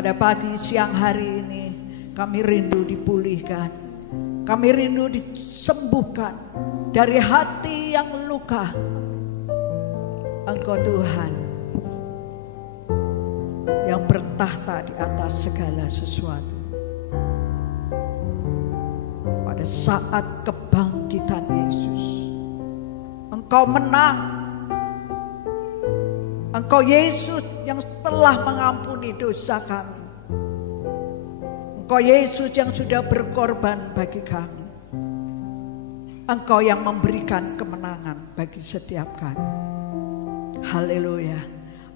pada pagi siang hari ini kami rindu dipulihkan, kami rindu disembuhkan dari hati yang luka. Engkau Tuhan yang bertahta di atas segala sesuatu. Pada saat kebangkitan Yesus, Engkau menang. Engkau Yesus yang telah mengampuni dosa kami. Engkau Yesus yang sudah berkorban bagi kami. Engkau yang memberikan kemenangan bagi setiap kami. Haleluya.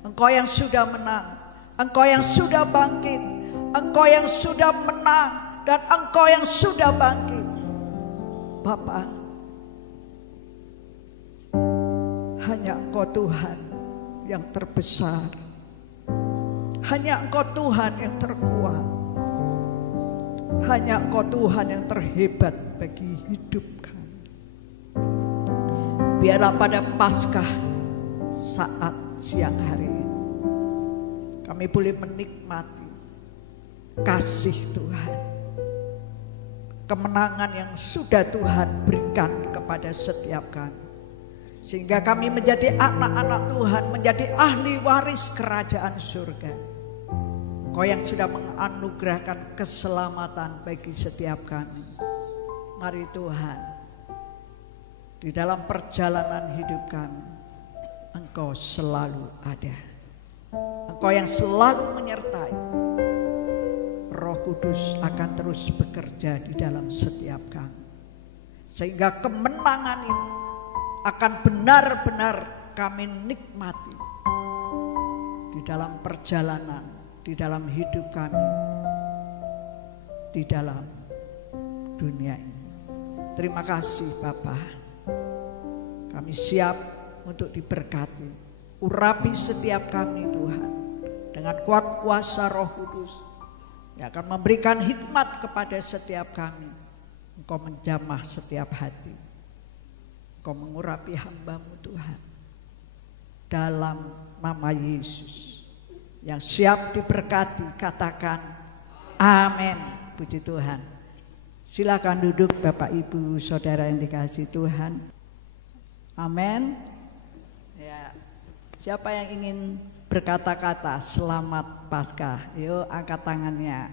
Engkau yang sudah menang, Engkau yang sudah bangkit, Engkau yang sudah menang, dan Engkau yang sudah bangkit. Bapa, hanya Engkau Tuhan yang terbesar, hanya Engkau Tuhan yang terkuat, hanya Engkau Tuhan yang terhebat bagi hidup kami. Biarlah pada Paskah saat siang hari ini kami boleh menikmati kasih Tuhan, kemenangan yang sudah Tuhan berikan kepada setiap kami, sehingga kami menjadi anak-anak Tuhan, menjadi ahli waris kerajaan surga. Kau yang sudah menganugerahkan keselamatan bagi setiap kami. Mari Tuhan, di dalam perjalanan hidup kami, Engkau selalu ada. Engkau yang selalu menyertai. Roh Kudus akan terus bekerja di dalam setiap kami, sehingga kemenangan ini akan benar-benar kami nikmati di dalam perjalanan, di dalam hidup kami, di dalam dunia ini. Terima kasih Bapa. Kami siap untuk diberkati. Urapi setiap kami Tuhan dengan kuat kuasa Roh Kudus yang akan memberikan hikmat kepada setiap kami. Engkau menjamah setiap hati. Engkau mengurapi hamba-Mu Tuhan. Dalam nama Yesus yang siap diberkati, katakan amin. Puji Tuhan. Silakan duduk Bapak Ibu Saudara yang dikasihi Tuhan. Amin. Ya. Siapa yang ingin berkata-kata selamat Paskah? Yuk angkat tangannya.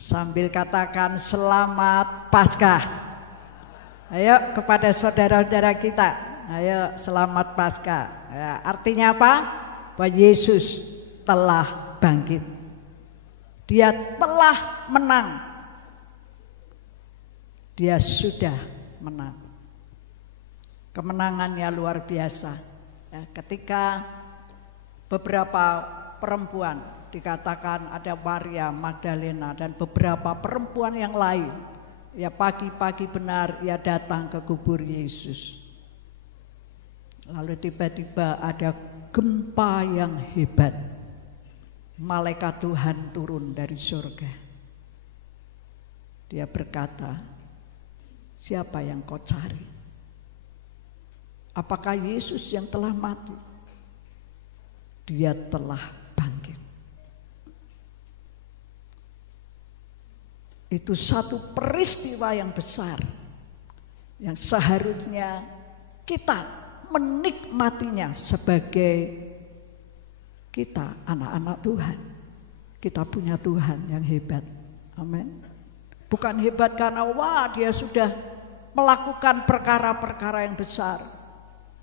Sambil katakan selamat Paskah. Ayo kepada saudara-saudara kita. Ayo selamat Paskah. Ya, artinya apa? Bahwa Yesus telah bangkit. Dia telah menang. Dia sudah menang. Kemenangannya luar biasa. Ya, ketika beberapa perempuan, dikatakan ada Maria Magdalena dan beberapa perempuan yang lain, ya pagi-pagi benar ia datang ke kubur Yesus. Lalu tiba-tiba ada gempa yang hebat. Malaikat Tuhan turun dari surga. Dia berkata, siapa yang kau cari? Apakah Yesus yang telah mati? Dia telah bangkit. Itu satu peristiwa yang besar yang seharusnya kita menikmatinya sebagai kita anak-anak Tuhan. Kita punya Tuhan yang hebat. Amin. Bukan hebat karena wah dia sudah melakukan perkara-perkara yang besar.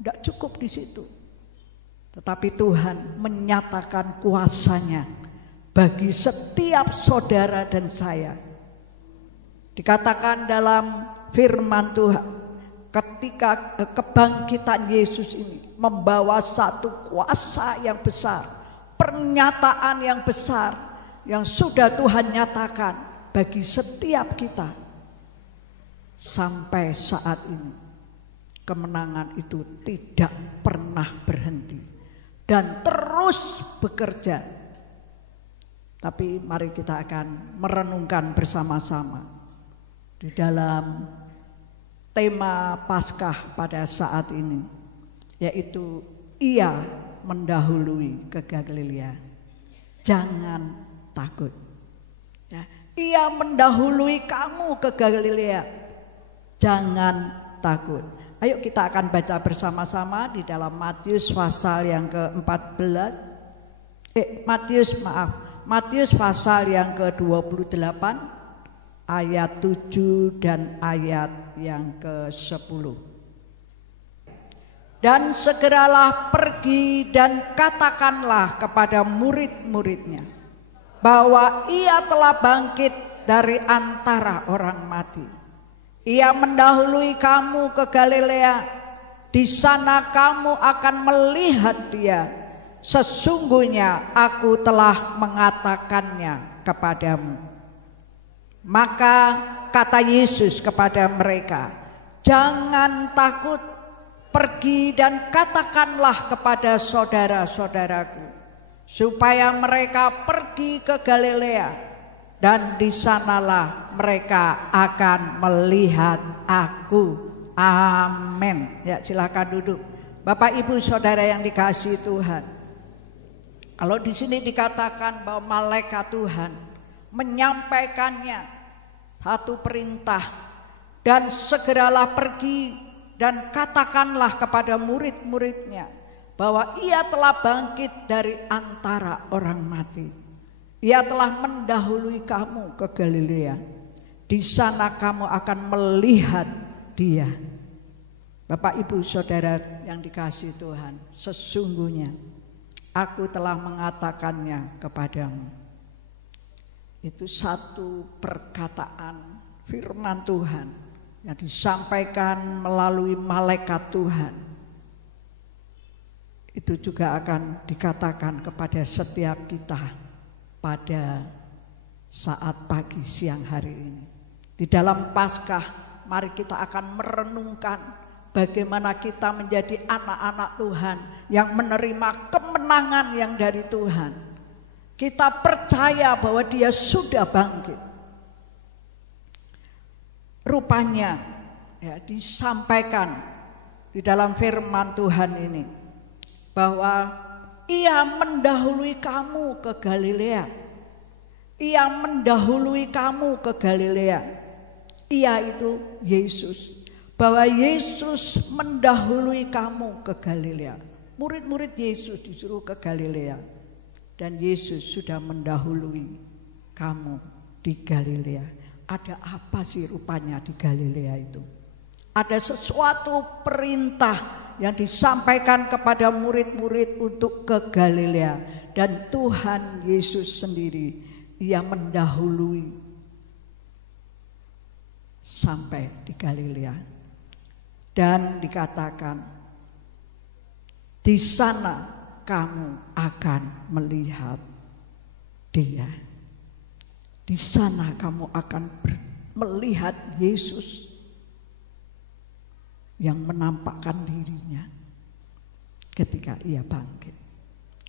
Tidak cukup di situ. Tetapi Tuhan menyatakan kuasa-Nya bagi setiap saudara dan saya. Dikatakan dalam firman Tuhan, ketika kebangkitan Yesus ini membawa satu kuasa yang besar, pernyataan yang besar yang sudah Tuhan nyatakan bagi setiap kita. Sampai saat ini kemenangan itu tidak pernah berhenti dan terus bekerja. Tapi mari kita akan merenungkan bersama-sama di dalam tema Paskah pada saat ini, yaitu Ia mendahului ke Galilea. Jangan takut. Ya, ia mendahului kamu ke Galilea, jangan takut. Ayo kita akan baca bersama-sama di dalam Matius pasal yang ke-14. Matius pasal yang ke-28 ayat 7 dan ayat yang ke-10. Dan segeralah pergi dan katakanlah kepada murid-muridnya bahwa ia telah bangkit dari antara orang mati. Ia mendahului kamu ke Galilea, di sana kamu akan melihat dia. Sesungguhnya aku telah mengatakannya kepadamu. Maka kata Yesus kepada mereka, jangan takut, pergi dan katakanlah kepada saudara-saudaraku, supaya mereka pergi ke Galilea. Dan di sanalah mereka akan melihat aku. Amin. Ya, silakan duduk. Bapak, Ibu, Saudara yang dikasihi Tuhan. Kalau di sini dikatakan bahwa malaikat Tuhan menyampaikannya satu perintah, dan segeralah pergi dan katakanlah kepada murid-muridnya bahwa ia telah bangkit dari antara orang mati. Ia telah mendahului kamu ke Galilea. Di sana kamu akan melihat dia. Bapak, Ibu, Saudara yang dikasihi Tuhan, sesungguhnya aku telah mengatakannya kepadamu. Itu satu perkataan firman Tuhan yang disampaikan melalui malaikat Tuhan. Itu juga akan dikatakan kepada setiap kita pada saat pagi siang hari ini. Di dalam Paskah, mari kita akan merenungkan bagaimana kita menjadi anak-anak Tuhan yang menerima kemenangan yang dari Tuhan. Kita percaya bahwa dia sudah bangkit. Rupanya ya, disampaikan di dalam firman Tuhan ini bahwa ia mendahului kamu ke Galilea. Ia mendahului kamu ke Galilea. Ia itu Yesus. Bahwa Yesus mendahului kamu ke Galilea. Murid-murid Yesus disuruh ke Galilea. Dan Yesus sudah mendahului kamu di Galilea. Ada apa sih rupanya di Galilea itu? Ada sesuatu perintah yang disampaikan kepada murid-murid untuk ke Galilea. Dan Tuhan Yesus sendiri, ia mendahului sampai di Galilea. Dan dikatakan, di sana kamu akan melihat dia. Di sana kamu akan melihat Yesus yang menampakkan dirinya ketika ia bangkit.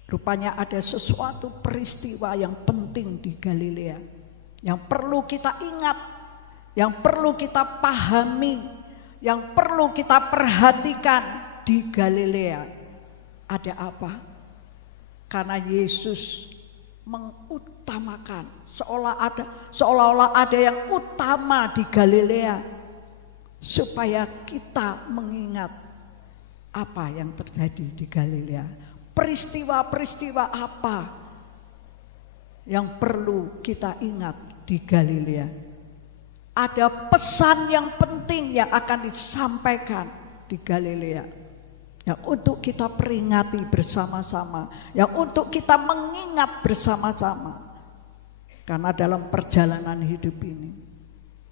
Rupanya ada sesuatu peristiwa yang penting di Galilea yang perlu kita ingat, yang perlu kita pahami, yang perlu kita perhatikan di Galilea. Ada apa? Karena Yesus mengutamakan, seolah-olah ada yang utama di Galilea, supaya kita mengingat apa yang terjadi di Galilea. Peristiwa-peristiwa apa yang perlu kita ingat di Galilea. Ada pesan yang penting yang akan disampaikan di Galilea, yang untuk kita peringati bersama-sama, yang untuk kita mengingat bersama-sama. Karena dalam perjalanan hidup ini,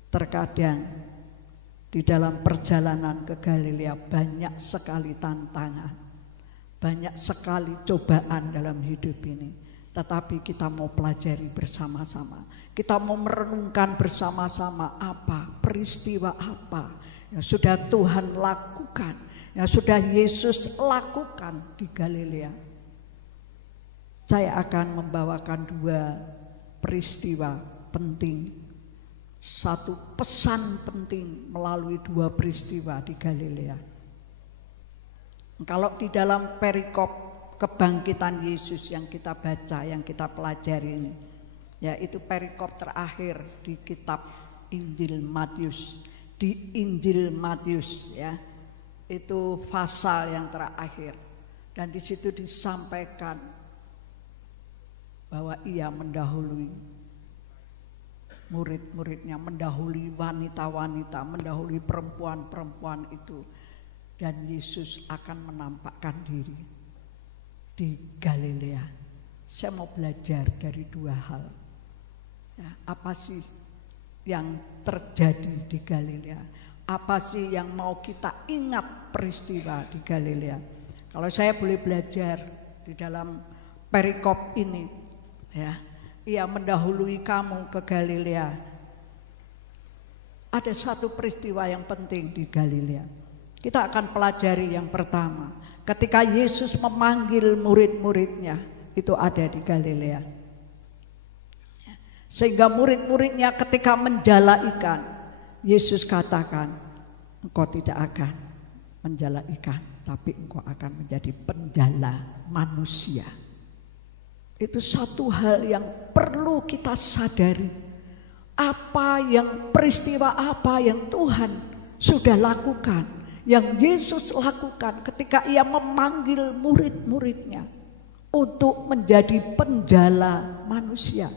terkadang di dalam perjalanan ke Galilea banyak sekali tantangan, banyak sekali cobaan dalam hidup ini. Tetapi kita mau pelajari bersama-sama, kita mau merenungkan bersama-sama apa, peristiwa apa yang sudah Tuhan lakukan, yang sudah Yesus lakukan di Galilea. Saya akan membawakan dua peristiwa penting, satu pesan penting melalui dua peristiwa di Galilea. Kalau di dalam perikop kebangkitan Yesus yang kita baca, yang kita pelajari ini, yaitu perikop terakhir di kitab Injil Matius. Di Injil Matius ya, itu pasal yang terakhir. Dan di situ disampaikan bahwa ia mendahului murid-muridnya, mendahului wanita-wanita, mendahului perempuan-perempuan itu. Dan Yesus akan menampakkan diri di Galilea. Saya mau belajar dari dua hal. Ya, apa sih yang terjadi di Galilea? Apa sih yang mau kita ingat peristiwa di Galilea? Kalau saya boleh belajar di dalam perikop ini, ya, ia mendahului kamu ke Galilea. Ada satu peristiwa yang penting di Galilea. Kita akan pelajari yang pertama. Ketika Yesus memanggil murid-muridnya, itu ada di Galilea. Sehingga murid-muridnya ketika menjala ikan, Yesus katakan, engkau tidak akan menjala ikan, tapi engkau akan menjadi penjala manusia. Itu satu hal yang perlu kita sadari. Peristiwa apa yang Tuhan sudah lakukan, yang Yesus lakukan ketika ia memanggil murid-muridnya untuk menjadi penjala manusia.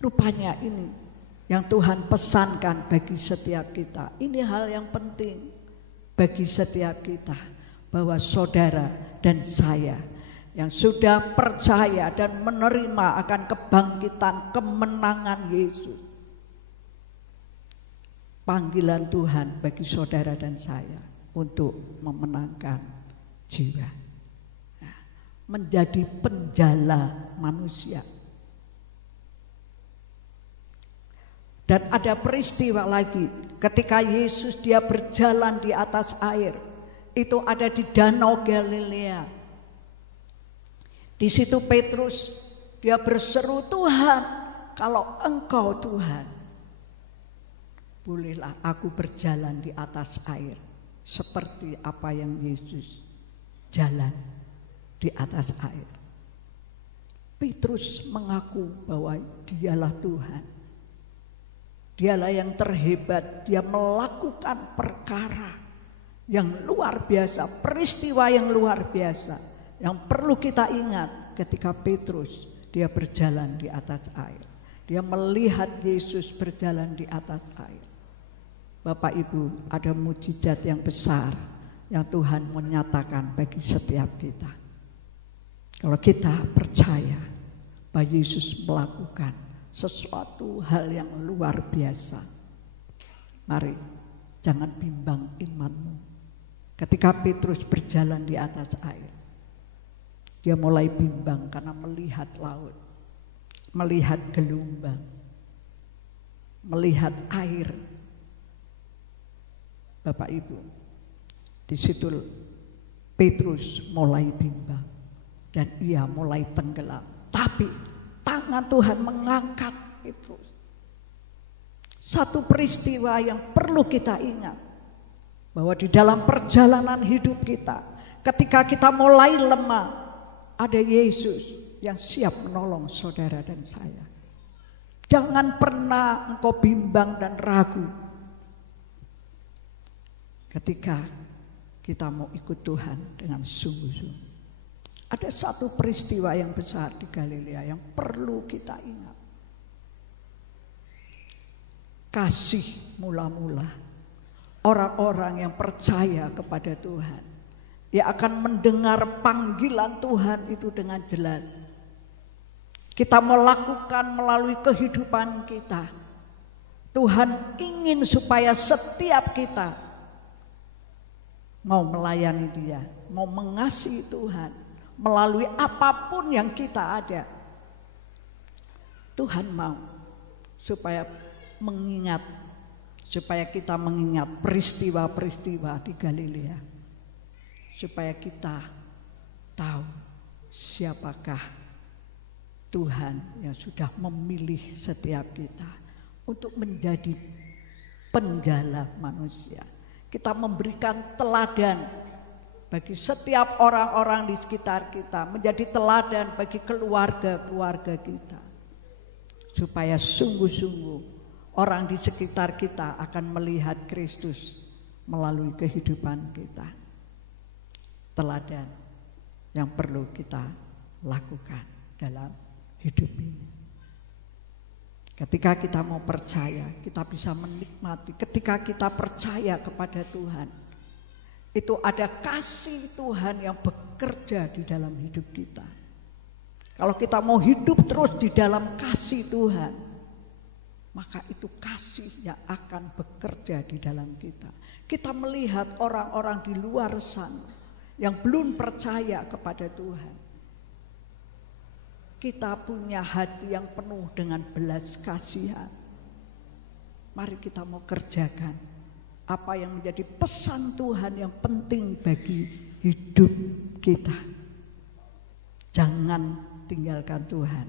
Rupanya ini yang Tuhan pesankan bagi setiap kita. Ini hal yang penting bagi setiap kita, bahwa saudara dan saya yang sudah percaya dan menerima akan kebangkitan kemenangan Yesus, panggilan Tuhan bagi saudara dan saya untuk memenangkan jiwa, menjadi penjala manusia. Dan ada peristiwa lagi ketika Yesus dia berjalan di atas air. Itu ada di Danau Galilea. Di situ Petrus dia berseru, Tuhan, kalau Engkau Tuhan, bolehlah aku berjalan di atas air seperti apa yang Yesus jalan di atas air. Petrus mengaku bahwa dialah Tuhan. Dialah yang terhebat, dia melakukan perkara yang luar biasa, peristiwa yang luar biasa yang perlu kita ingat ketika Petrus dia berjalan di atas air. Dia melihat Yesus berjalan di atas air. Bapak Ibu, ada mujizat yang besar yang Tuhan menyatakan bagi setiap kita. Kalau kita percaya bahwa Yesus melakukan sesuatu hal yang luar biasa, mari jangan bimbang imanmu. Ketika Petrus berjalan di atas air, dia mulai bimbang karena melihat laut, melihat gelombang, melihat air. Bapak Ibu, di situ Petrus mulai bimbang dan ia mulai tenggelam. Tapi tangan Tuhan mengangkat Petrus. Satu peristiwa yang perlu kita ingat, bahwa di dalam perjalanan hidup kita, ketika kita mulai lemah, ada Yesus yang siap menolong saudara dan saya. Jangan pernah engkau bimbang dan ragu ketika kita mau ikut Tuhan dengan sungguh-sungguh. Ada satu peristiwa yang besar di Galilea yang perlu kita ingat. Kasih mula-mula orang-orang yang percaya kepada Tuhan, dia akan mendengar panggilan Tuhan itu dengan jelas. Kita melakukan melalui kehidupan kita. Tuhan ingin supaya setiap kita mau melayani Dia, mau mengasihi Tuhan melalui apapun yang kita ada. Tuhan mau supaya kita mengingat peristiwa-peristiwa di Galilea, supaya kita tahu siapakah Tuhan yang sudah memilih setiap kita untuk menjadi penjala manusia. Kita memberikan teladan bagi setiap orang-orang di sekitar kita, menjadi teladan bagi keluarga-keluarga kita, supaya sungguh-sungguh orang di sekitar kita akan melihat Kristus melalui kehidupan kita. Teladan yang perlu kita lakukan dalam hidup ini. Ketika kita mau percaya, kita bisa menikmati. Ketika kita percaya kepada Tuhan, itu ada kasih Tuhan yang bekerja di dalam hidup kita. Kalau kita mau hidup terus di dalam kasih Tuhan, maka itu kasih yang akan bekerja di dalam kita. Kita melihat orang-orang di luar sana yang belum percaya kepada Tuhan. Kita punya hati yang penuh dengan belas kasihan. Mari kita mau kerjakan apa yang menjadi pesan Tuhan yang penting bagi hidup kita. Jangan tinggalkan Tuhan,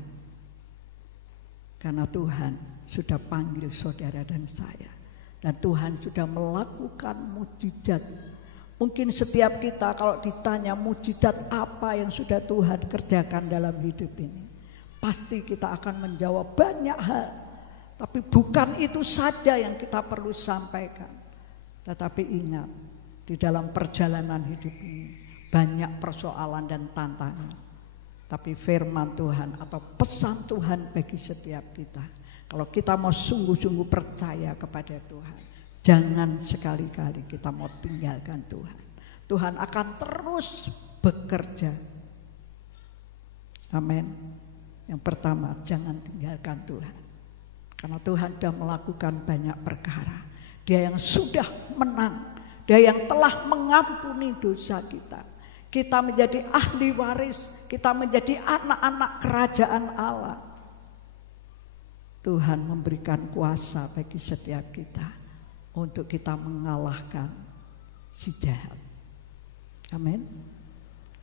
karena Tuhan sudah panggil saudara dan saya, dan Tuhan sudah melakukan mukjizat. Mungkin setiap kita kalau ditanya mukjizat apa yang sudah Tuhan kerjakan dalam hidup ini, pasti kita akan menjawab banyak hal. Tapi bukan itu saja yang kita perlu sampaikan. Tetapi ingat, di dalam perjalanan hidup ini banyak persoalan dan tantangan. Tapi firman Tuhan atau pesan Tuhan bagi setiap kita, kalau kita mau sungguh-sungguh percaya kepada Tuhan, jangan sekali-kali kita mau tinggalkan Tuhan. Tuhan akan terus bekerja. Amin. Yang pertama, jangan tinggalkan Tuhan, karena Tuhan sudah melakukan banyak perkara. Dia yang sudah menang, Dia yang telah mengampuni dosa kita. Kita menjadi ahli waris, kita menjadi anak-anak kerajaan Allah. Tuhan memberikan kuasa bagi setiap kita untuk kita mengalahkan si jahat. Amin.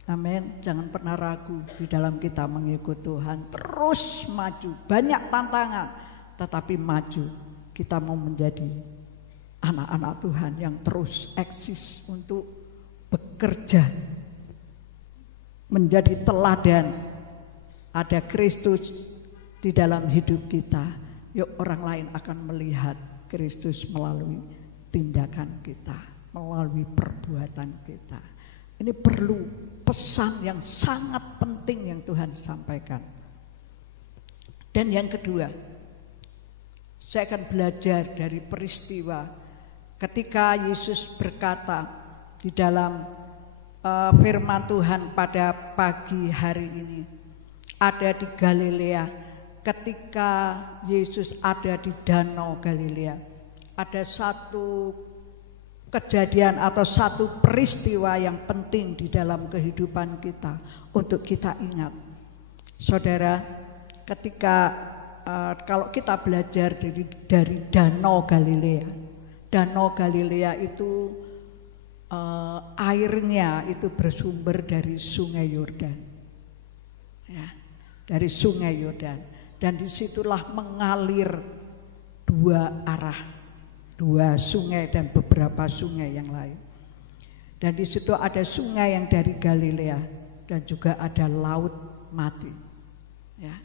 Amin. Jangan pernah ragu di dalam kita mengikut Tuhan. Terus maju, banyak tantangan, tetapi maju. Kita mau menjadi anak-anak Tuhan yang terus eksis untuk bekerja, menjadi teladan. Ada Kristus di dalam hidup kita. Yuk orang lain akan melihat Kristus melalui tindakan kita, melalui perbuatan kita. Ini perlu pesan yang sangat penting yang Tuhan sampaikan. Dan yang kedua, saya akan belajar dari peristiwa ketika Yesus berkata di dalam firman Tuhan pada pagi hari ini, ada di Galilea. Ketika Yesus ada di Danau Galilea, ada satu kejadian atau satu peristiwa yang penting di dalam kehidupan kita untuk kita ingat. Saudara, ketika kalau kita belajar dari Danau Galilea, Danau Galilea itu airnya itu bersumber dari Sungai Yordan, ya, dari Sungai Yordan, dan disitulah mengalir dua arah, dua sungai dan beberapa sungai yang lain. Dan di situ ada sungai yang dari Galilea dan juga ada Laut Mati. Ya,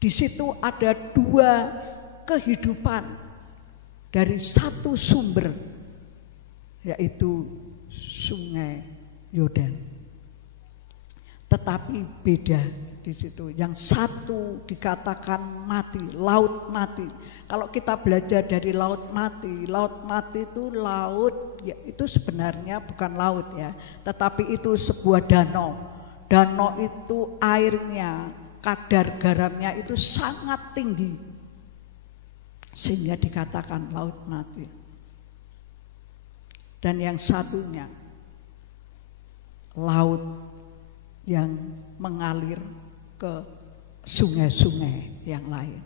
di situ ada dua kehidupan dari satu sumber, yaitu Sungai Yordan. Tetapi beda di situ. Yang satu dikatakan mati, laut mati. Kalau kita belajar dari laut mati itu laut, ya itu sebenarnya bukan laut ya, tetapi itu sebuah danau. Danau itu airnya, kadar garamnya itu sangat tinggi, sehingga dikatakan laut mati. Dan yang satunya laut yang mengalir ke sungai-sungai yang lain,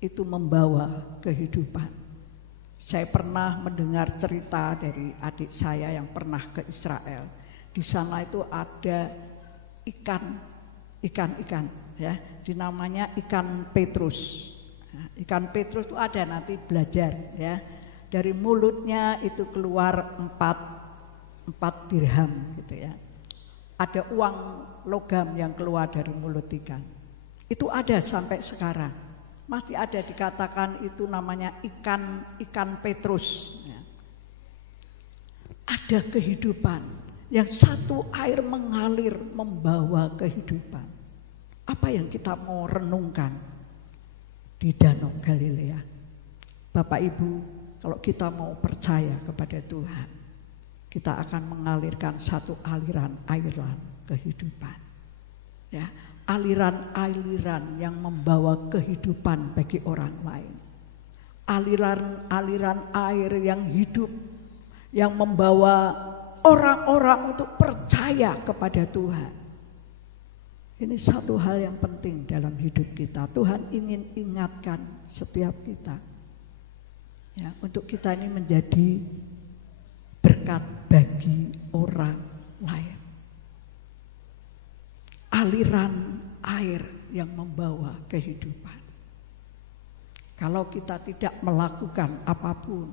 itu membawa kehidupan. Saya pernah mendengar cerita dari adik saya yang pernah ke Israel. Di sana itu ada ikan ya, dinamanya ikan Petrus. Ikan Petrus itu ada, nanti belajar ya. Dari mulutnya itu keluar empat 4 dirham gitu ya. Ada uang logam yang keluar dari mulut ikan. Itu ada sampai sekarang. Masih ada, dikatakan itu namanya ikan Petrus. Ada kehidupan yang satu air mengalir membawa kehidupan. Apa yang kita mau renungkan di Danau Galilea? Bapak Ibu, kalau kita mau percaya kepada Tuhan, kita akan mengalirkan satu aliran kehidupan. Ya, aliran-aliran yang membawa kehidupan bagi orang lain. Aliran-aliran air yang hidup, yang membawa orang-orang untuk percaya kepada Tuhan. Ini satu hal yang penting dalam hidup kita. Tuhan ingin ingatkan setiap kita, ya, untuk kita ini menjadi berkat bagi orang lain. Aliran air yang membawa kehidupan. Kalau kita tidak melakukan apapun,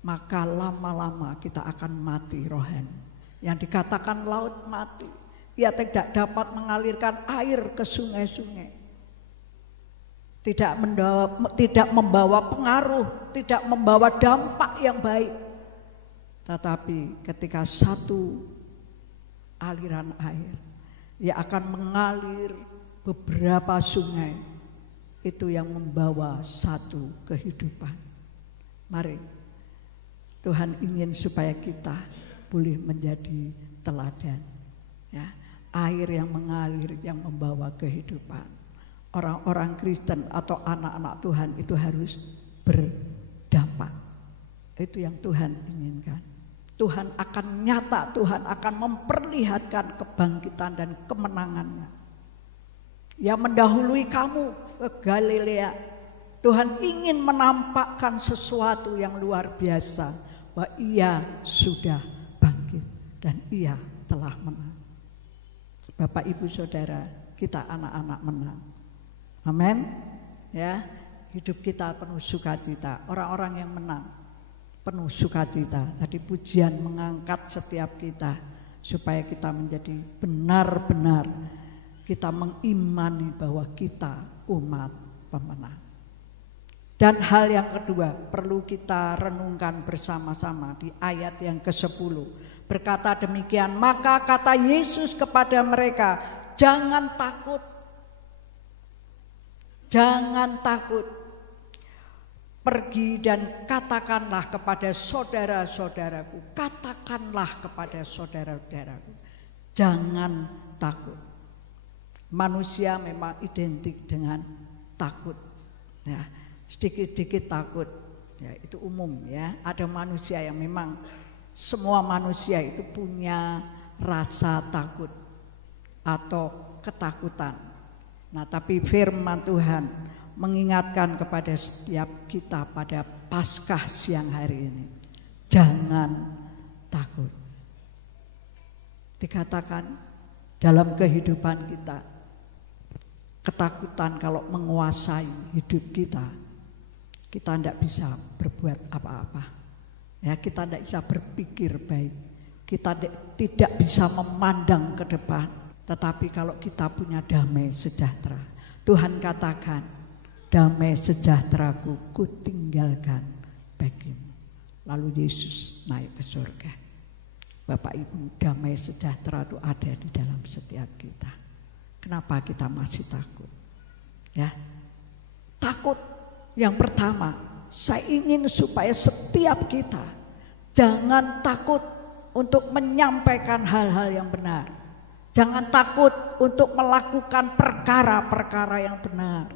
maka lama-lama kita akan mati rohani. Yang dikatakan laut mati, ia tidak dapat mengalirkan air ke sungai-sungai. Tidak membawa pengaruh, tidak membawa dampak yang baik. Tetapi ketika satu aliran air, ia akan mengalir beberapa sungai, itu yang membawa satu kehidupan. Mari, Tuhan ingin supaya kita boleh menjadi teladan, ya, air yang mengalir yang membawa kehidupan. Orang-orang Kristen atau anak-anak Tuhan itu harus berdampak. Itu yang Tuhan inginkan. Tuhan akan nyata, Tuhan akan memperlihatkan kebangkitan dan kemenangannya. Yang mendahului kamu ke Galilea, Tuhan ingin menampakkan sesuatu yang luar biasa, bahwa ia sudah bangkit dan ia telah menang. Bapak Ibu Saudara, kita anak-anak menang. Amin. Ya, hidup kita penuh sukacita. Orang-orang yang menang penuh sukacita. Tadi pujian mengangkat setiap kita supaya kita menjadi benar-benar kita mengimani bahwa kita umat pemenang. Dan hal yang kedua perlu kita renungkan bersama-sama di ayat yang ke-10. Berkata demikian, maka kata Yesus kepada mereka, jangan takut. Jangan takut. Pergi dan katakanlah kepada saudara-saudaraku. Katakanlah kepada saudara-saudaraku. Jangan takut. Manusia memang identik dengan takut. Ya, sedikit-sedikit takut. Ya, itu umum ya. Ada manusia yang memang semua manusia itu punya rasa takut atau ketakutan. Nah, tapi firman Tuhan mengingatkan kepada setiap kita pada Paskah siang hari ini, jangan takut. Dikatakan dalam kehidupan kita, ketakutan kalau menguasai hidup kita tidak bisa berbuat apa-apa. Ya, kita tidak bisa berpikir baik, kita tidak bisa memandang ke depan. Tetapi kalau kita punya damai sejahtera, Tuhan katakan, damai sejahteraku ku tinggalkan bagimu. Lalu Yesus naik ke surga. Bapak Ibu, damai sejahtera itu ada di dalam setiap kita. Kenapa kita masih takut? Ya, takut yang pertama, saya ingin supaya setiap kita jangan takut untuk menyampaikan hal-hal yang benar. Jangan takut untuk melakukan perkara-perkara yang benar.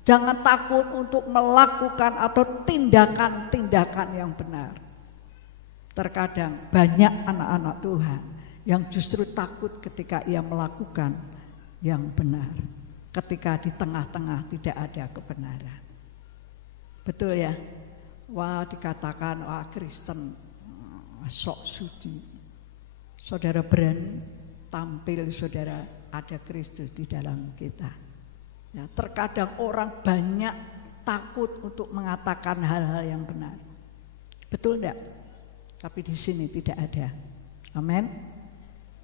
Jangan takut untuk melakukan atau tindakan-tindakan yang benar. Terkadang banyak anak-anak Tuhan yang justru takut ketika ia melakukan yang benar, ketika di tengah-tengah tidak ada kebenaran. Betul ya? Wah, dikatakan wah Kristen sok suci. Saudara berani tampil, saudara, ada Kristus di dalam kita. Ya, terkadang orang banyak takut untuk mengatakan hal-hal yang benar. Betul enggak? Tapi di sini tidak ada. Amin.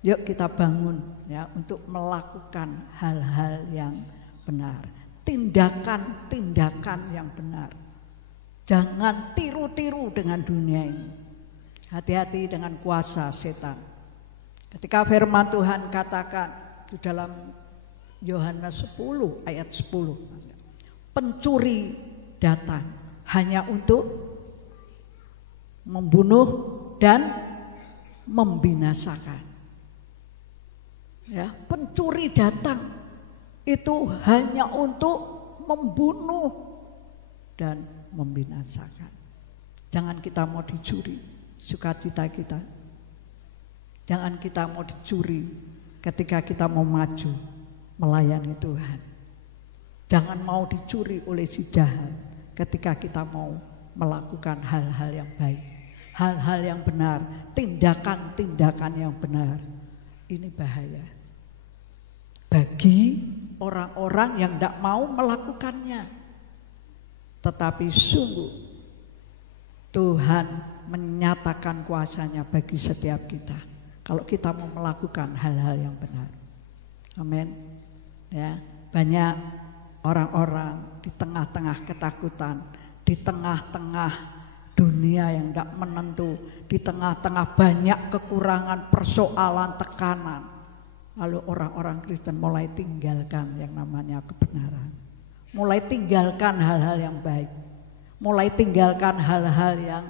Yuk kita bangun ya untuk melakukan hal-hal yang benar. Tindakan-tindakan yang benar. Jangan tiru-tiru dengan dunia ini. Hati-hati dengan kuasa setan. Ketika firman Tuhan katakan di dalam Yohanes 10 ayat 10. Pencuri datang hanya untuk membunuh dan membinasakan. Ya, pencuri datang itu hanya untuk membunuh dan membinasakan. Jangan kita mau dicuri sukacita kita. Jangan kita mau dicuri ketika kita mau maju melayani Tuhan. Jangan mau dicuri oleh si jahat ketika kita mau melakukan hal-hal yang baik, hal-hal yang benar, tindakan-tindakan yang benar. Ini bahaya bagi orang-orang yang tidak mau melakukannya. Tetapi sungguh Tuhan menyatakan kuasanya bagi setiap kita kalau kita mau melakukan hal-hal yang benar. Amin. Ya, banyak orang-orang di tengah-tengah ketakutan, di tengah-tengah dunia yang tidak menentu, di tengah-tengah banyak kekurangan, persoalan, tekanan. Lalu orang-orang Kristen mulai tinggalkan yang namanya kebenaran. Mulai tinggalkan hal-hal yang baik. Mulai tinggalkan hal-hal yang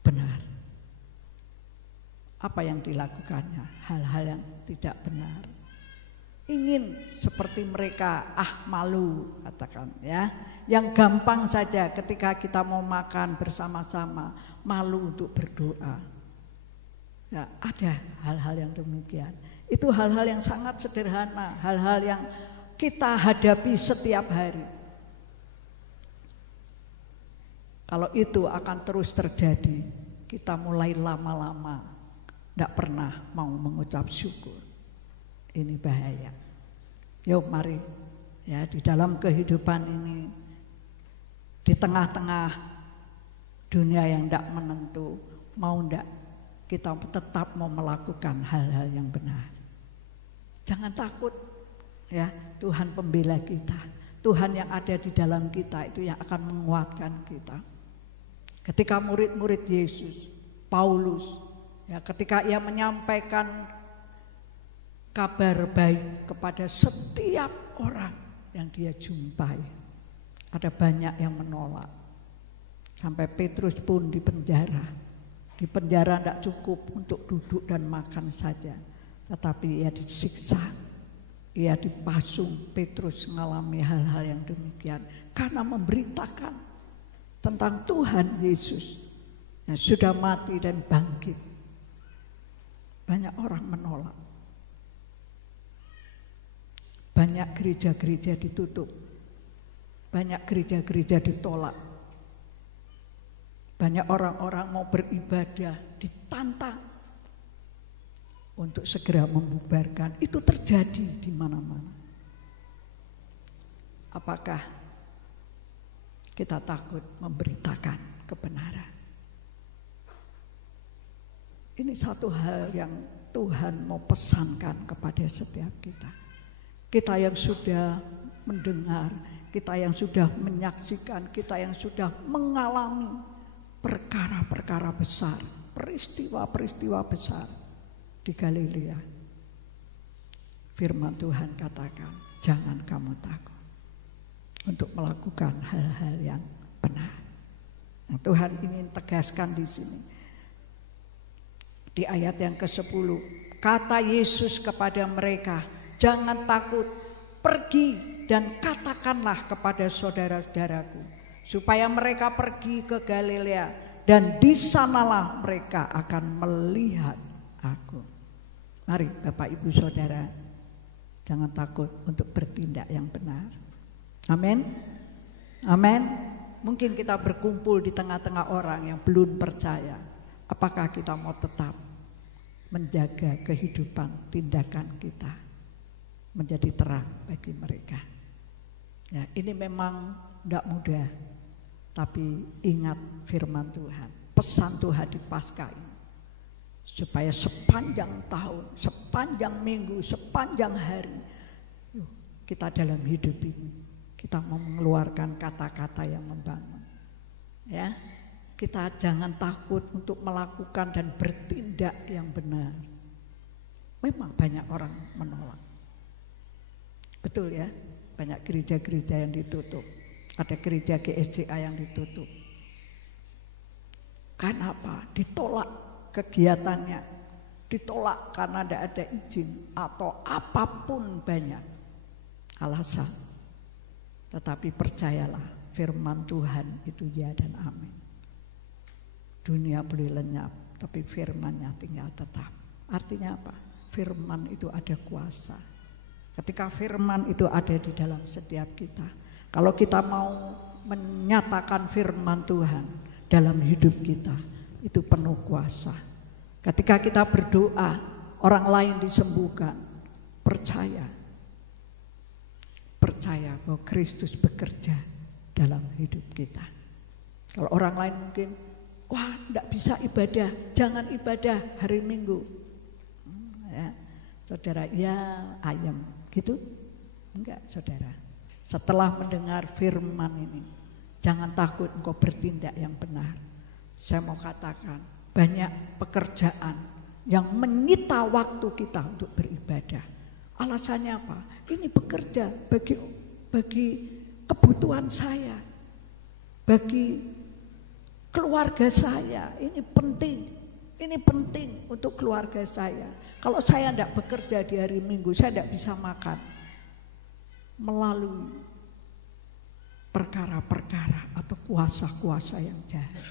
benar. Apa yang dilakukannya? Hal-hal yang tidak benar. Ingin seperti mereka, malu katakan ya. Yang gampang saja ketika kita mau makan bersama-sama, malu untuk berdoa. Ya, ada hal-hal yang demikian. Itu hal-hal yang sangat sederhana, hal-hal yang kita hadapi setiap hari. Kalau itu akan terus terjadi, kita mulai lama-lama tidak pernah mau mengucap syukur. Ini bahaya. Yuk mari ya, di dalam kehidupan ini, di tengah-tengah dunia yang tidak menentu, mau tidak kita tetap mau melakukan hal-hal yang benar. Jangan takut ya, Tuhan pembela kita, Tuhan yang ada di dalam kita itu yang akan menguatkan kita. Ketika murid-murid Yesus, Paulus ya, ketika ia menyampaikan kabar baik kepada setiap orang yang dia jumpai, ada banyak yang menolak. Sampai Petrus pun dipenjara. Di penjara tidak cukup untuk duduk dan makan saja, tetapi ia disiksa, ia dipasung. Petrus mengalami hal-hal yang demikian karena memberitakan tentang Tuhan Yesus yang sudah mati dan bangkit. Banyak orang menolak. Banyak gereja-gereja ditutup. Banyak gereja-gereja ditolak. Banyak orang-orang mau beribadah ditantang untuk segera membubarkan. Itu terjadi di mana-mana. Apakah kita takut memberitakan kebenaran? Ini satu hal yang Tuhan mau pesankan kepada setiap kita. Kita yang sudah mendengar, kita yang sudah menyaksikan, kita yang sudah mengalami perkara-perkara besar, peristiwa-peristiwa besar di Galilea. Firman Tuhan katakan, jangan kamu takut untuk melakukan hal-hal yang benar. Nah, Tuhan ingin tegaskan di sini. Di ayat yang ke-10, kata Yesus kepada mereka, jangan takut, pergi dan katakanlah kepada saudara-saudaraku supaya mereka pergi ke Galilea dan di sanalah mereka akan melihat aku. Mari Bapak Ibu Saudara, jangan takut untuk bertindak yang benar. Amin. Amin. Mungkin kita berkumpul di tengah-tengah orang yang belum percaya. Apakah kita mau tetap menjaga kehidupan tindakan kita menjadi terang bagi mereka? Ya, ini memang tidak mudah. Tapi ingat firman Tuhan, pesan Tuhan di Paskah ini. Supaya sepanjang tahun, sepanjang minggu, sepanjang hari, kita dalam hidup ini, kita mau mengeluarkan kata-kata yang membangun. Ya, kita jangan takut untuk melakukan dan bertindak yang benar. Memang banyak orang menolak. Betul ya, banyak gereja-gereja yang ditutup. Ada gereja GSCA yang ditutup. Karena apa? Ditolak kegiatannya. Ditolak karena tidak ada izin atau apapun banyak alasan. Tetapi percayalah, firman Tuhan itu ya dan amin. Dunia boleh lenyap, tapi firman-Nya tinggal tetap. Artinya apa? Firman itu ada kuasa. Ketika firman itu ada di dalam setiap kita, kalau kita mau menyatakan firman Tuhan dalam hidup kita, itu penuh kuasa. Ketika kita berdoa, orang lain disembuhkan, percaya bahwa Kristus bekerja dalam hidup kita. Kalau orang lain mungkin, wah tidak bisa ibadah, jangan ibadah hari Minggu. Ya, saudara, ya ayam gitu? Enggak saudara. Setelah mendengar firman ini, jangan takut engkau bertindak yang benar. Saya mau katakan, banyak pekerjaan yang menyita waktu kita untuk beribadah. Alasannya apa? Ini bekerja bagi kebutuhan saya, bagi keluarga saya. Ini penting untuk keluarga saya. Kalau saya tidak bekerja di hari Minggu, saya tidak bisa makan. Melalui perkara-perkara atau kuasa-kuasa yang jahat,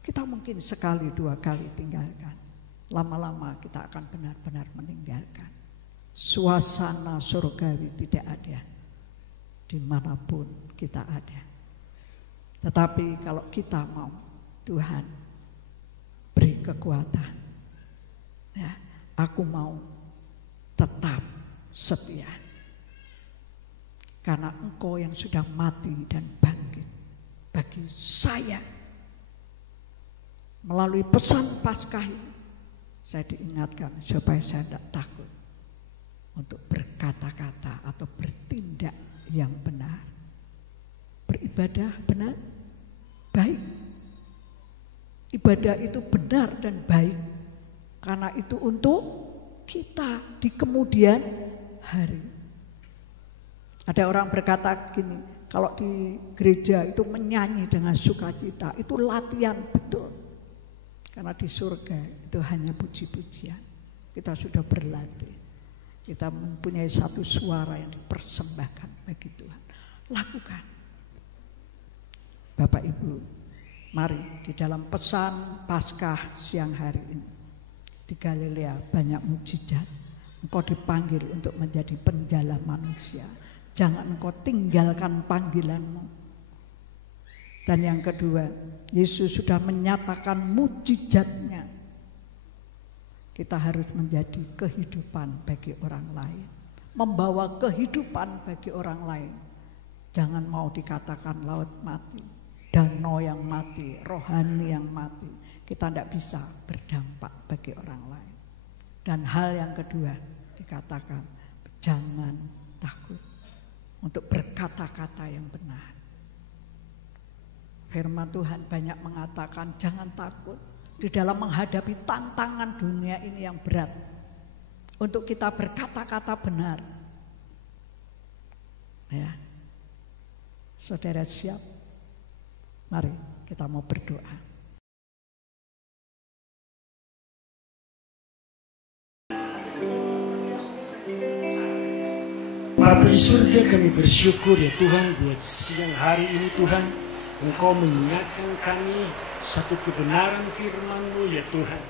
kita mungkin sekali dua kali tinggalkan. Lama-lama kita akan benar-benar meninggalkan. Suasana surgawi tidak ada dimanapun kita ada. Tetapi kalau kita mau, Tuhan beri kekuatan. Ya, aku mau tetap setia. Karena Engkau yang sudah mati dan bangkit bagi saya. Melalui pesan Paskah ini, saya diingatkan supaya saya tidak takut untuk berkata-kata atau bertindak yang benar. Beribadah benar, baik. Ibadah itu benar dan baik. Karena itu untuk kita di kemudian hari. Ada orang berkata gini, kalau di gereja itu menyanyi dengan sukacita, itu latihan betul. Karena di surga itu hanya puji-pujian. Kita sudah berlatih. Kita mempunyai satu suara yang dipersembahkan bagi Tuhan. Lakukan. Bapak Ibu, mari di dalam pesan Paskah siang hari ini. Di Galilea banyak mukjizat. Engkau dipanggil untuk menjadi penjala manusia. Jangan engkau tinggalkan panggilanmu. Dan yang kedua, Yesus sudah menyatakan mukjizatnya. Kita harus menjadi kehidupan bagi orang lain. Membawa kehidupan bagi orang lain. Jangan mau dikatakan laut mati, danau yang mati, rohani yang mati. Kita tidak bisa berdampak bagi orang lain. Dan hal yang kedua dikatakan, jangan takut untuk berkata-kata yang benar. Firman Tuhan banyak mengatakan jangan takut di dalam menghadapi tantangan dunia ini yang berat. Untuk kita berkata-kata benar. Ya. Saudara siap? Mari kita mau berdoa. Bapa di surga, kami bersyukur ya Tuhan buat siang hari ini Tuhan. Engkau mengingatkan kami satu kebenaran firman-Mu ya Tuhan.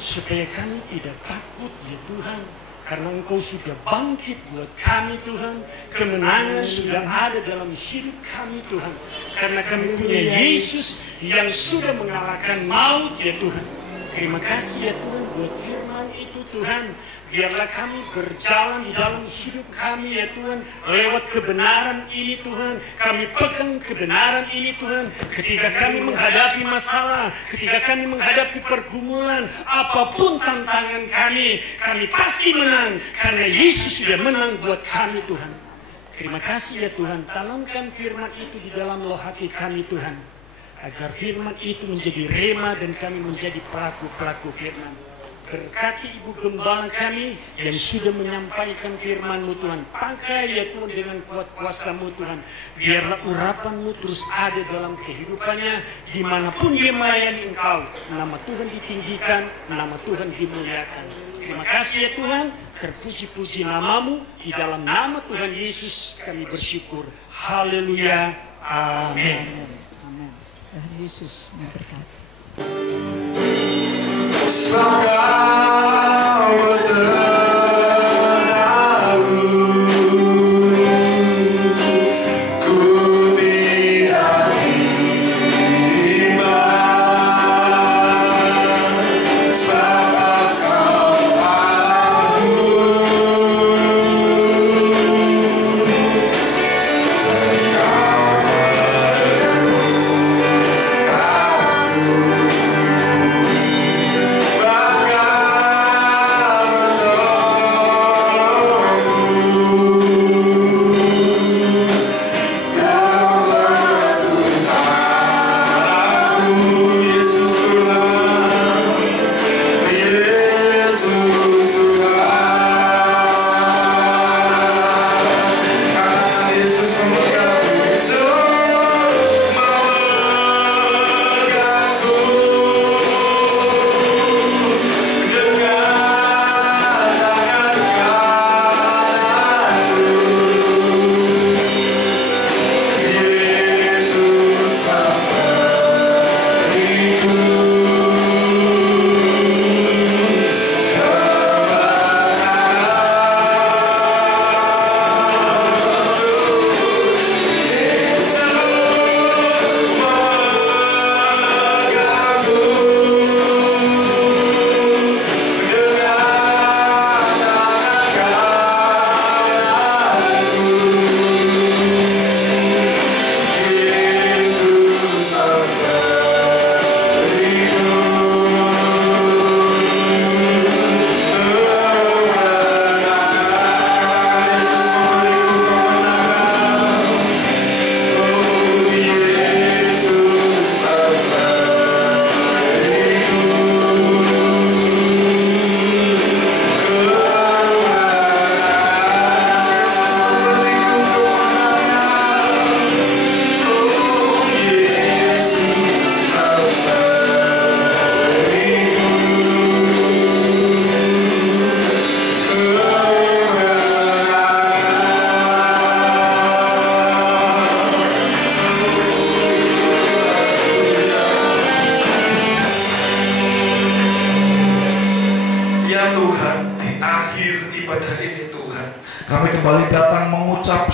Supaya kami tidak takut ya Tuhan. Karena Engkau sudah bangkit buat kami Tuhan. Kemenangan sudah ada dalam hidup kami Tuhan. Karena kami punya Yesus yang sudah mengalahkan maut ya Tuhan. Terima kasih ya Tuhan buat firman itu Tuhan. Biarlah kami berjalan di dalam hidup kami ya Tuhan, lewat kebenaran ini Tuhan. Kami pegang kebenaran ini Tuhan. Ketika kami menghadapi masalah, ketika kami menghadapi pergumulan, apapun tantangan kami pasti menang. Karena Yesus sudah menang buat kami Tuhan. Terima kasih ya Tuhan, tanamkan firman itu di dalam loh hati kami Tuhan. Agar firman itu menjadi rema dan kami menjadi pelaku-pelaku firman. Berkati Ibu Gembala kami yang sudah menyampaikan firman-Mu Tuhan. Pakai ya Tuhan dengan kuat kuasa-Mu Tuhan. Biarlah urapan-Mu terus ada dalam kehidupannya. Dimanapun dia melayani Engkau, nama Tuhan ditinggikan, nama Tuhan dimuliakan. Terima kasih ya Tuhan. Terpuji-puji nama-Mu. Di dalam nama Tuhan Yesus kami bersyukur. Haleluya. Amin. Amin. Tuhan Yesus memberkati. Maka berseru ku tidak iman sebab kau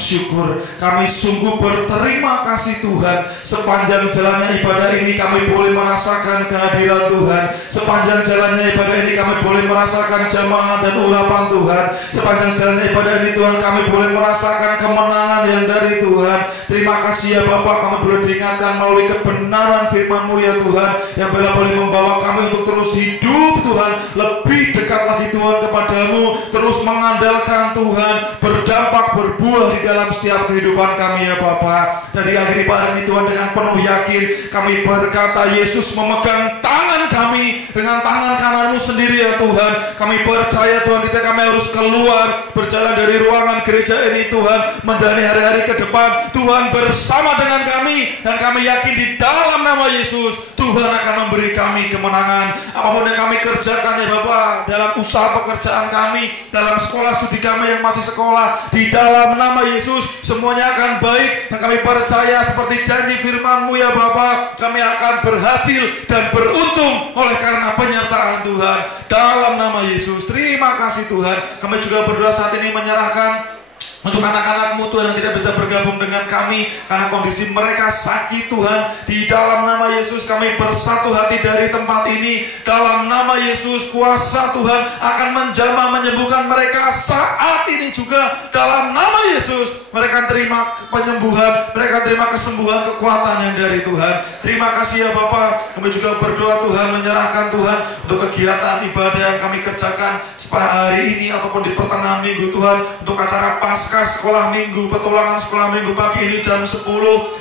syukur. Kami sungguh berterima kasih Tuhan. Sepanjang jalannya ibadah ini kami boleh merasakan kehadiran Tuhan. Sepanjang jalannya ibadah ini kami boleh merasakan jamaah dan urapan Tuhan. Sepanjang jalannya ibadah ini Tuhan kami boleh merasakan kemenangan yang dari Tuhan. Terima kasih ya Bapak, kami boleh diingatkan melalui kebenaran firman-Mu ya Tuhan, yang boleh membawa kami untuk terus hidup Tuhan, lebih dekat lagi Tuhan kepadamu, terus mengandalkan Tuhan, berdampak, berbuah di dalam setiap kehidupan kami ya Bapak. Dari akhir ibadah ini Tuhan dengan penuh yakin kami berkata, Yesus memegang tangan kami dengan tangan kanan-Mu sendiri ya Tuhan. Kami percaya Tuhan, kita kami harus keluar, berjalan dari ruangan gereja ini Tuhan, menjalani hari-hari ke depan Tuhan bersama dengan kami, dan kami yakin di dalam nama Yesus Tuhan akan memberi kami kemenangan. Apapun yang kami kerjakan ya Bapak, dalam usaha pekerjaan kami, dalam sekolah studi kami yang masih sekolah, di dalam nama Yesus semuanya akan baik, dan kami percaya seperti janji firman-Mu ya Bapak, kami akan berhasil dan beruntung oleh karena penyertaan Tuhan dalam nama Yesus. Terima kasih Tuhan. Kami juga berdoa saat ini menyerahkan Untuk anak-anak-Mu Tuhan yang tidak bisa bergabung dengan kami karena kondisi mereka sakit Tuhan, di dalam nama Yesus kami bersatu hati dari tempat ini. Dalam nama Yesus, kuasa Tuhan akan menjamah menyembuhkan mereka saat ini juga. Dalam nama Yesus mereka terima penyembuhan, mereka terima kesembuhan, kekuatan yang dari Tuhan. Terima kasih ya Bapa. Kami juga berdoa Tuhan, menyerahkan Tuhan untuk kegiatan ibadah yang kami kerjakan pada hari ini ataupun di pertengahan minggu Tuhan, untuk acara Paskah sekolah minggu, petualangan sekolah minggu pagi ini jam 10,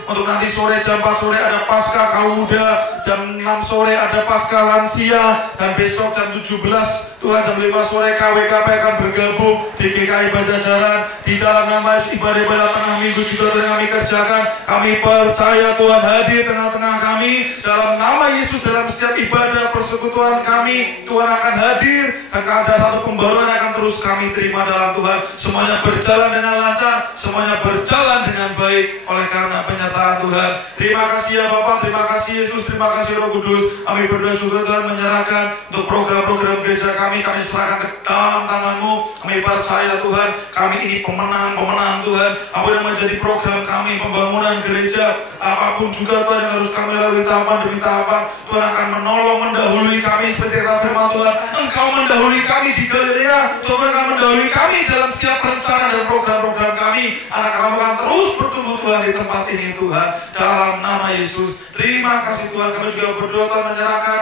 untuk nanti sore jam 4 sore ada Paskah kaum muda, jam 6 sore ada Paskah lansia, dan besok jam 17 Tuhan jam 5 sore KWKP akan bergabung di GKI Pajajaran. Di dalam nama Yesus ibadah-ibadah tengah minggu juga yang kami kerjakan, kami percaya Tuhan hadir tengah-tengah kami. Dalam nama Yesus dalam setiap ibadah persekutuan kami, Tuhan akan hadir, dan ada satu pembaruan yang akan terus kami terima dalam Tuhan. Semuanya berjalan dengan lancar, semuanya berjalan dengan baik oleh karena penyertaan Tuhan. Terima kasih ya Bapak, terima kasih Yesus, terima kasih Roh Kudus. Kami berdoa juga Tuhan menyerahkan untuk program-program gereja kami serahkan ke dalam tangan-Mu. Kami percaya Tuhan, kami ini pemenang Tuhan. Apa yang menjadi program kami, pembangunan gereja, apapun juga Tuhan yang harus kami lalui tahapan demi tahapan, Tuhan akan menolong, mendahului kami seperti kata firman Tuhan. Engkau mendahului kami di Galilea, Tuhan akan mendahului kami dalam setiap rencana dan program-program kami. Anak-anak akan terus bertumbuh Tuhan di tempat ini Tuhan. Dalam nama Yesus, terima kasih Tuhan. Kami juga berdoa Tuhan menyerahkan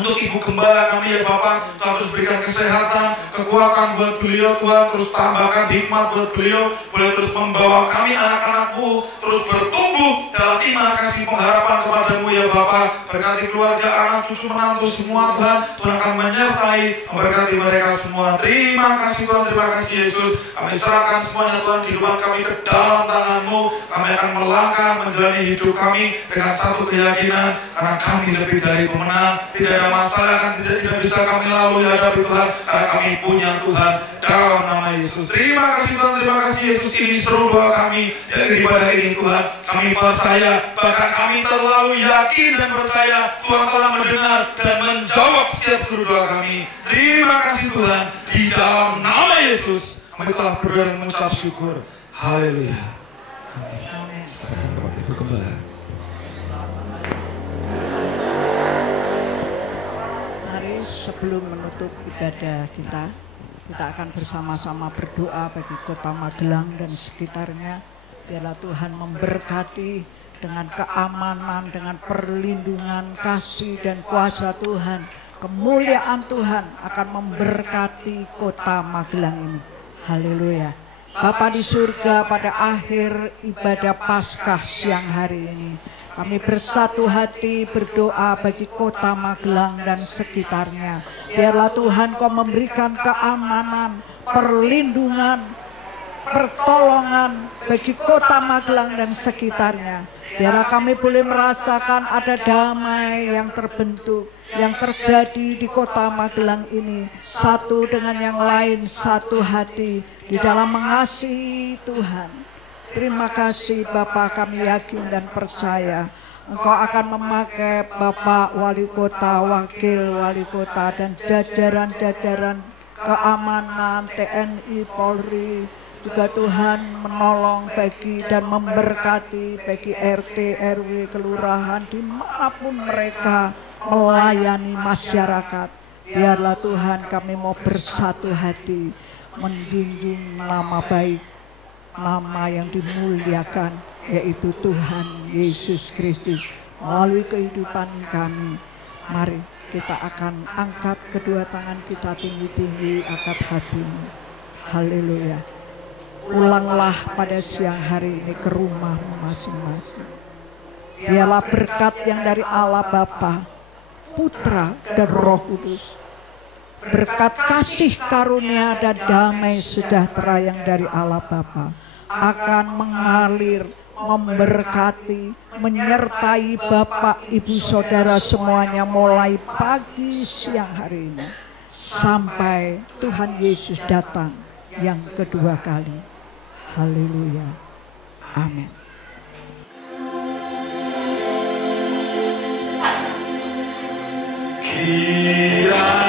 untuk Ibu Gembala kami ya Bapak, Tuhan terus berikan kesehatan, kekuatan buat beliau Tuhan, terus tambahkan hikmat buat beliau, boleh terus membawa kami anak-anak-Mu terus bertumbuh dalam iman kasih pengharapan kepadamu ya Bapak. Berkati keluarga, anak, cucu, menantu semua Tuhan, Tuhan akan menyertai, memberkati mereka semua. Terima kasih Tuhan, terima kasih Yesus. Kami serahkan semuanya Tuhan, kehidupan kami ke dalam tangan-Mu. Kami akan melangkah menjalani hidup kami dengan satu keyakinan, karena kami lebih dari pemenang. Tidak ada masalah kan tidak bisa kami lalui hadapi Tuhan, karena kami punya Tuhan. Dalam nama Yesus, terima kasih Tuhan, terima kasih Yesus. Ini seru doa kami dari ibadah ini Tuhan. Kami percaya, bahkan kami terlalu yakin dan percaya Tuhan telah mendengar dan menjawab setiap seru doa kami. Terima kasih Tuhan, di dalam nama Yesus kami telah berdoa dan mengucap syukur. Haleluya. Amin. Serahkan kepada Ibu Gembala. Sebelum menutup ibadah kita akan bersama-sama berdoa bagi kota Magelang dan sekitarnya. Biarlah Tuhan memberkati dengan keamanan, dengan perlindungan, kasih dan kuasa Tuhan. Kemuliaan Tuhan akan memberkati kota Magelang ini. Haleluya. Bapa di surga, pada akhir ibadah Paskah siang hari ini, kami bersatu hati berdoa bagi kota Magelang dan sekitarnya. Biarlah Tuhan Kau memberikan keamanan, perlindungan, pertolongan bagi kota Magelang dan sekitarnya. Biarlah kami boleh merasakan ada damai yang terbentuk, yang terjadi di kota Magelang ini. Satu dengan yang lain, satu hati di dalam mengasihi Tuhan. Terima kasih Bapak, kami yakin dan percaya Engkau akan memakai Bapak Wali Kota, Wakil Wali Kota dan jajaran-jajaran keamanan TNI, Polri. Juga Tuhan menolong bagi dan memberkati bagi RT, RW, kelurahan dimanapun mereka melayani masyarakat. Biarlah Tuhan kami mau bersatu hati menjunjung nama baik, nama yang dimuliakan, yaitu Tuhan Yesus Kristus melalui kehidupan kami. Mari kita akan angkat kedua tangan kita tinggi-tinggi, angkat hatimu. Haleluya. Pulanglah pada siang hari ini ke rumah masing-masing. Biarlah berkat yang dari Allah Bapa, Putra dan Roh Kudus, berkat kasih karunia dan damai sejahtera yang dari Allah Bapa akan mengalir, memberkati, menyertai Bapak, Ibu, Saudara semuanya mulai pagi siang hari ini sampai Tuhan Yesus datang yang kedua kali. Haleluya. Amin. Kiranya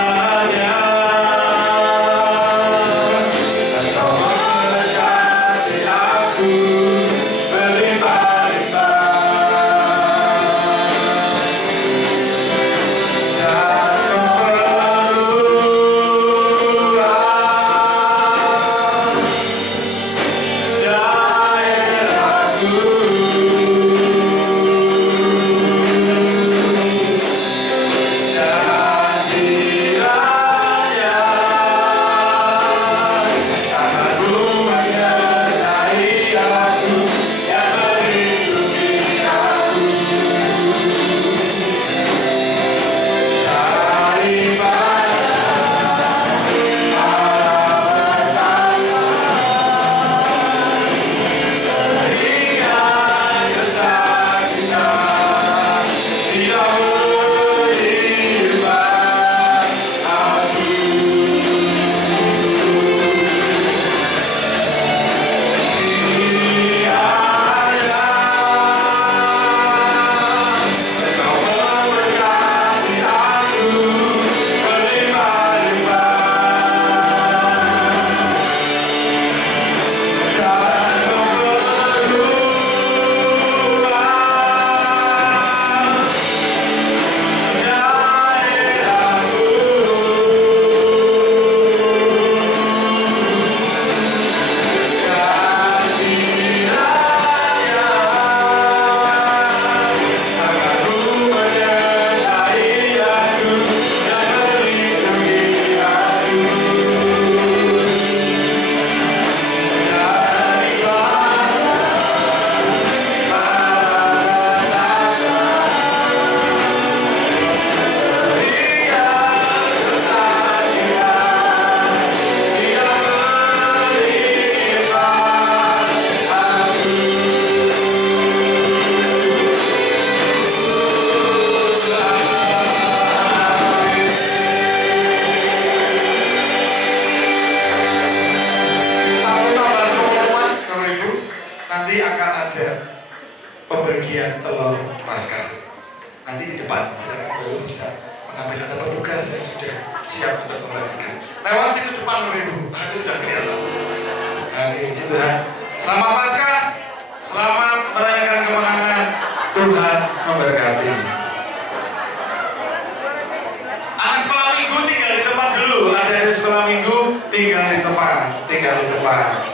pembagian telur Paskah. Nanti di depan silakan baru bisa mengambil, ada petugas yang sudah siap untuk membagikan. Lewat pintu depan Bapak Ibu, itu sudah kelihatan. Puji Tuhan. Selamat Paskah, selamat merayakan kemenangan. Tuhan memberkati. Anak sekolah minggu tinggal di tempat dulu. Ada sekolah minggu tinggal di tempat.